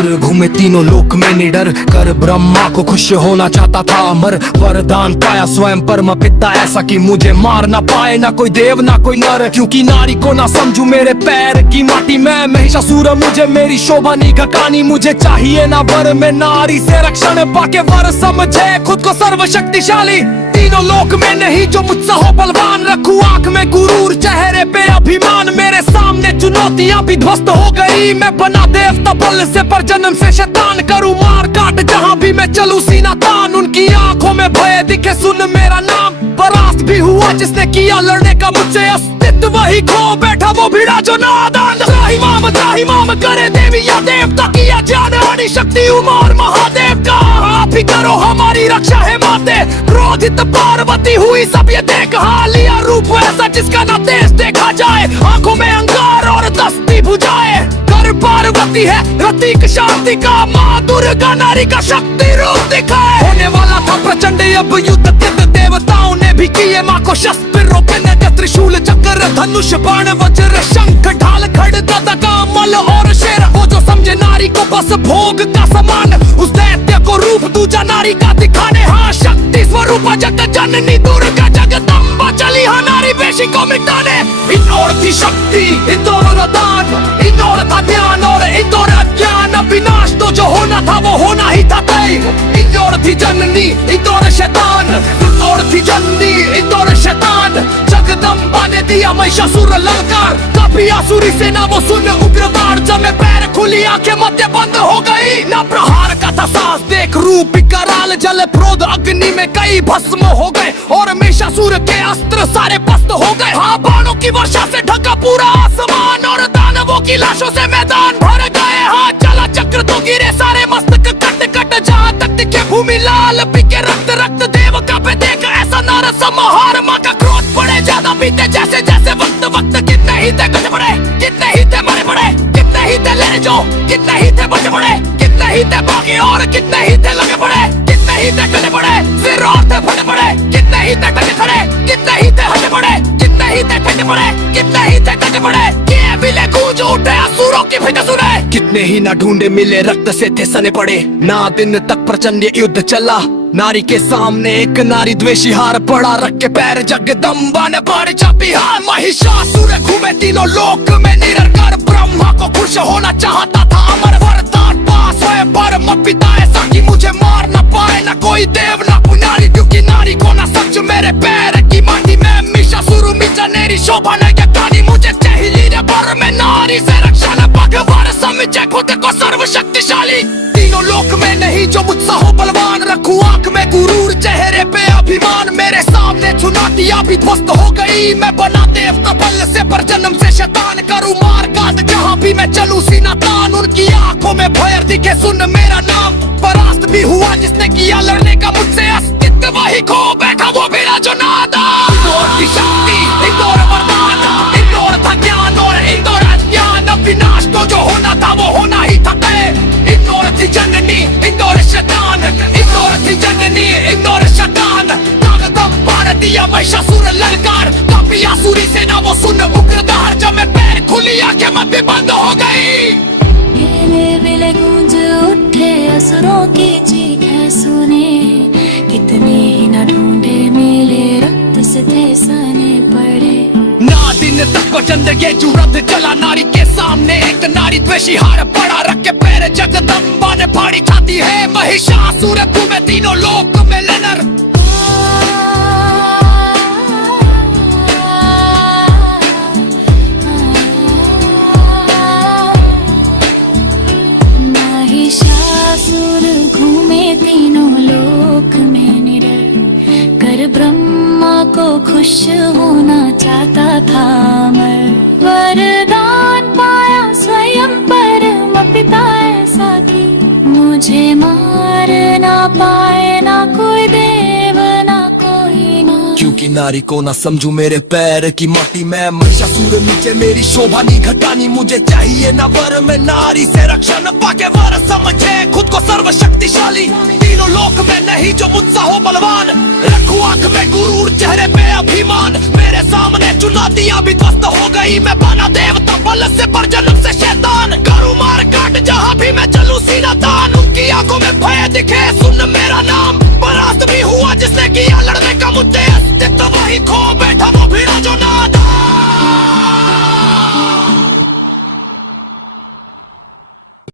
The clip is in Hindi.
महिषासुर घूमे तीनों लोक में निडर कर ब्रह्मा को खुश होना चाहता था अमर। वरदान पाया स्वयं परम पिता ऐसा कि मुझे मार ना पाए ना कोई देव ना कोई नर। क्योंकि नारी को ना समझू मेरे पैर की माटी में महिषासुर मुझे मेरी शोभा नहीं घटानी। मुझे चाहिए ना वर में नारी से रक्षण पाके वर समझे खुद को सर्वशक्तिशाली। तीनों लोक में नहीं जो मुझसे हो बलवान, रखूं आंख में गुरूर चेहरे पे अभिमान। मेरे सामने चुनौतियां भी ध्वस्त हो गई, मैं बना देवता बल से पर जन्म से शैतान। करूं मार काट जहां भी मैं चलूं सीना तान। उनकी आंखों में भय दिखे सुन मेरा नाम। परास्त भी हुआ जिसने किया लड़ने का मुझसे अस्तित्व, वही खो बैठा वो भिड़ा जो नादान। त्राही माम करे देवी या देवता किया जान आनी शक्ति उमर महादेव का। आप ही करो हमारी रक्षा है माते, क्रोधित पार्वती हुई सब ये देख। लिया रूप ऐसा जिसका ना तेज देखा जाए, आंखों में अंगार और दस्ती बुझाए। कर पार्वती है रतिक शांति का, माँ दुर्गा नारी का शक्ति रूप दिखाए। होने वाला था प्रचंड अब युद्ध, देवताओं ने भी किए माँ को शस्त्र रोके। त्रिशूल चक्र धनुष बाण वज्र शंख ढाल खड़गा कमल और शेर। वो जो समझे नारी को बस भोग का समान, उस दैत्य को रूप दूजा नारी का दिखाने। हाँ शक्ति स्वरूप जगत जननी दुर्गा जगदम्बा चली हाँ नारी पेशी को मिटाने। इंदौर थी शक्ति इंदौर वरदान, इंदौर था ध्यान और इंदौर अज्ञान। विनाश तो जो होना था वो होना ही था तय। इंदौर थी जननी इंदौर शैतान, इंदौर थी जननी इंदौर शैतान। जगदम्बा ने दिया महिषासुर ललकार, काफी आसुरी सेना वो सुन उग्रवार। जमे पैर खुली आंखें मध्य बंद हो गई, ना प्रहार का था साहस देख रूप कराल। जल प्रोध अग्नि में कई भस्म हो गए और महिषासुर के अस्त्र सारे पस्त हो गए। हाँ बाणों की वर्षा से ढका पूरा आसमान और दानवों की लाशों से मैदान भर गए। हाँ चला चक्र तो गिरे सारे मस्तक कट कट, जहाँ तक दिखे भूमि लाल पिके रक्त रक्त। देव का पे देख ऐसा नर संहार, माँ का क्रोध पड़े ज्यादा बीते जैसे जैसे वक्त वक्त। कितने ही थे गज पड़े, कितने ही थे मरे पड़े, कितने ही थे ले जो, कितने ही थे बच पड़े, कितने ही थे बाकी और कितने ही थे लगे पड़े। कितने ही थे गले पड़े सिर और थे फटे पड़े, कितने ही थे टके खड़े, कितने ही थे हटे पड़े, कितने ही थे ठंडे पड़े, कितने ही थे टके पड़े। ये मिले गूंज उठे असुरों की फिक्र सुने। कितने ही ना ढूंढे मिले रक्त से थे सने पड़े, ना दिन तक प्रचंड युद्ध चला। नारी के सामने एक नारी द्वेषी हार पड़ा, रख के पैर जगदम्बा ने बाण चापी हार। महिषासुर घूमे तीनों लोक में निरंकार, ब्रह्मा को खुश होना चाहता था अमर। वरदान पास स्वयं परम पिता ऐसा कि मुझे मार ना पाए ना कोई देव ना कोई नारी। क्योंकि नारी को ना समझ मेरे पैर की माटी में, महिषासुर मिचा नेरी शोभा ने क्या कहानी। मुझे चाहिए रे वर में नारी से रक्षा न भगवान समझे खुद को सर्वशक्तिशाली। तीनों लोक में नहीं जो मुझसे हो बलवान, रखूं आंख में गुरूर चेहरे पे अभिमान। मेरे सामने चुनौतियां भी ध्वस्त हो गई, मैं बना देवता बल से पर जन्म से शैतान। करूं मार काट जहां भी मैं चलूं सीना तान। उनकी आंखों में भय दिखे सुन मेरा नाम। परास्त भी हुआ जिसने किया लड़ने का मुझसे अस्तित्व, वही खो बैठा वो भिड़ा जो नादान। इंदौर की शक्ति इंदौर वरदान, इंदौर था ज्ञान और इंदौर अज्ञान। विनाश तो जो होना था वो होना ही था तय। इंदौर थी जननी इंदौर शैतान, इंदौर थी जननी इंदौर शैतान। जगदम्बा ने दिया महिषासुर ललकार, काफी आसुरी सेना वो सुन उग्रदार। जमे पैर खुली आंखें मध्य बंद हो गई। विले गूंज उठे असुरों की चीखें सुने, कितने ही न ढूंढे मिले रक्त से थे सने पड़े। ना दिन तक प्रचंड ये जुर्रत चला, नारी के सामने एक नारी द्वेषी हार पड़ा। रख के पैर जगदम्बा ने फाड़ी छाती है, महिषासुर घूमे तीनों लोक में लनर। महिषासुर घूमे तीनों लोक में निडर, कर ब्रह्मा को खुश होना चाहता था अमर। वरदान पाया स्वयं परम पिता ऐसा कि मुझे मार ना पाए ना कोई देव ना कोई ना। क्योंकि नारी को ना समझू मेरे पैर की माटी में, महिषासुर नीचे मेरी शोभा नहीं घटानी। मुझे चाहिए ना वर में नारी से रक्षा न पाके वर समझे खुद को सर्वशक्तिशाली। तीनों लोक में नहीं जो मुझसे हो बलवान, रखूं आंख में गुरूर चेहरे पे अभिमान। मेरे सामने चुनौतियां भी ध्वस्त हो गई, मैं बना देवता केवल से पर जन्म से शैतान करूँ मार काट जहाँ भी मैं चलूँ सीना तान उनकी आंखों में भय दिखे सुन मेरा नाम परास्त भी हुआ जिसने किया लड़ने का मुद्दे अस्तित्व वही खो